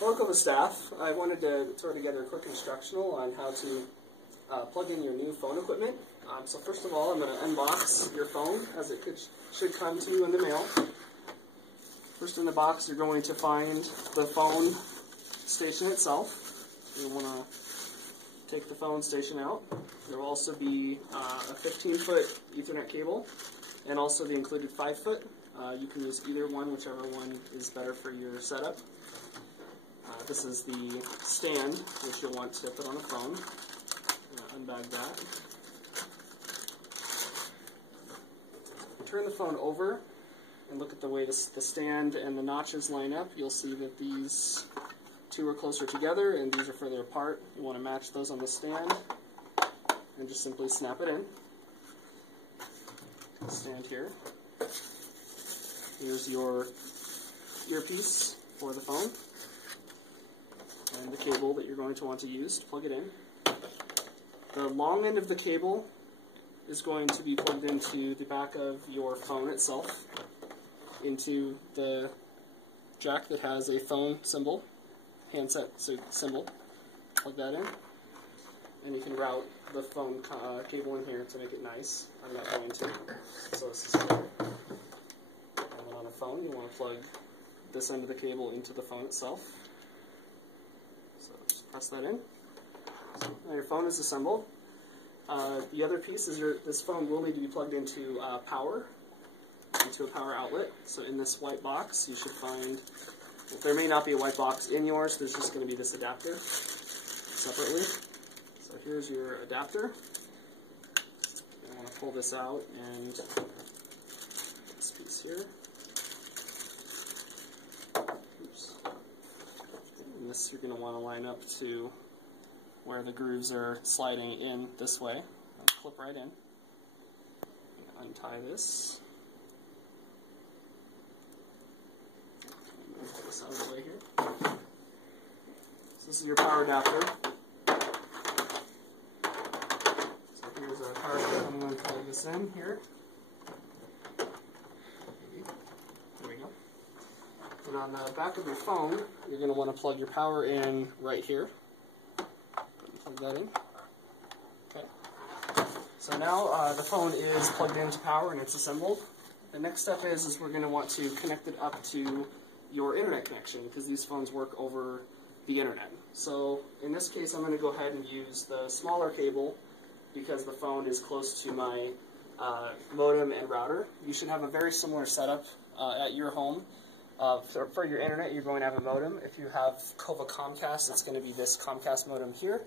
Welcome to staff. I wanted to throw together a quick instructional on how to plug in your new phone equipment. So first of all, I'm going to unbox your phone as it should come to you in the mail. First in the box, you're going to find the phone station itself. You want to take the phone station out. There will also be a 15-foot Ethernet cable and also the included 5-foot. You can use either one, whichever one is better for your setup. This is the stand, which you'll want to put on the phone. Unbag that. Turn the phone over and look at the way the stand and the notches line up. You'll see that these two are closer together and these are further apart. You want to match those on the stand and just simply snap it in. Stand here. Here's your earpiece for the phone and the cable that you're going to want to use to plug it in. The long end of the cable is going to be plugged into the back of your phone itself, into the jack that has a phone symbol, handset symbol. Plug that in, and you can route the phone cable in here to make it nice. I'm not going to, so this is here. And then on a phone, you want to plug this end of the cable into the phone itself. So just press that in. So now your phone is assembled. The other piece is this phone will need to be plugged into power, into a power outlet. So in this white box, you should find, there may not be a white box in yours, there's just going to be this adapter separately. So here's your adapter. I want to pull this out and this piece here. Oops. And this you're going to want to line up to where the grooves are sliding in this way. Clip right in. Untie this. Move this out of the way here. So this is your power adapter. So here's our power adapter. I'm going to plug this in here. There we go. And on the back of your phone, you're going to want to plug your power in right here. Plug that in. Okay. So now the phone is plugged into power and it's assembled. The next step is we're going to want to connect it up to your internet connection because these phones work over the internet. So in this case, I'm going to go ahead and use the smaller cable because the phone is close to my modem and router. You should have a very similar setup at your home. For your internet, you're going to have a modem. If you have Comcast, it's going to be this Comcast modem here.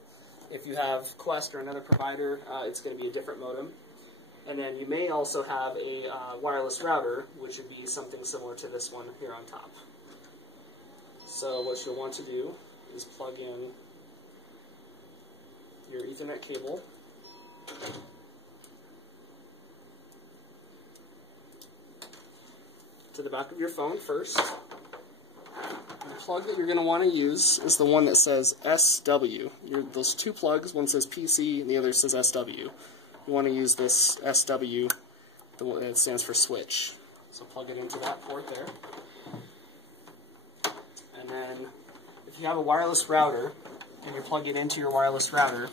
If you have Quest or another provider, it's going to be a different modem. And then you may also have a wireless router, which would be something similar to this one here on top. So what you'll want to do is plug in your Ethernet cable to the back of your phone first. The plug that you're going to want to use is the one that says SW. Those two plugs, one says PC and the other says SW. You want to use this SW, the one that stands for switch. So plug it into that port there. And then if you have a wireless router and you plug it into your wireless router,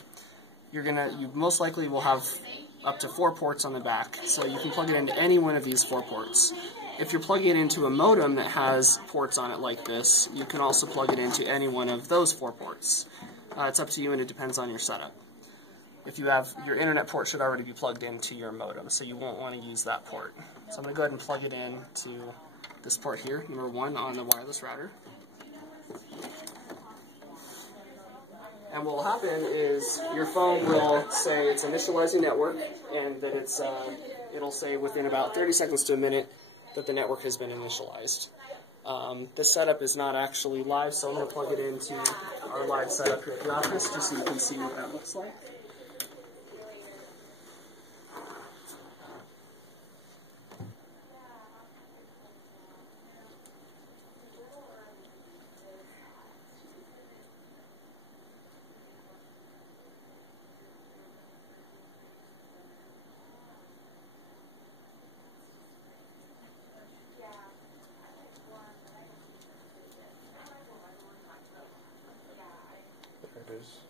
you most likely will have up to 4 ports on the back. So you can plug it into any one of these 4 ports. If you're plugging it into a modem that has ports on it like this, you can also plug it into any one of those 4 ports. It's up to you and it depends on your setup. If you have, your internet port should already be plugged into your modem, so you won't want to use that port. So I'm going to go ahead and plug it in to this port here, number 1 on the wireless router. And what will happen is your phone will say it's initializing network and that it'll say within about 30 seconds to a minute that the network has been initialized. This setup is not actually live, so I'm going to plug it into our live setup here at the office just so you can see what that looks like. is.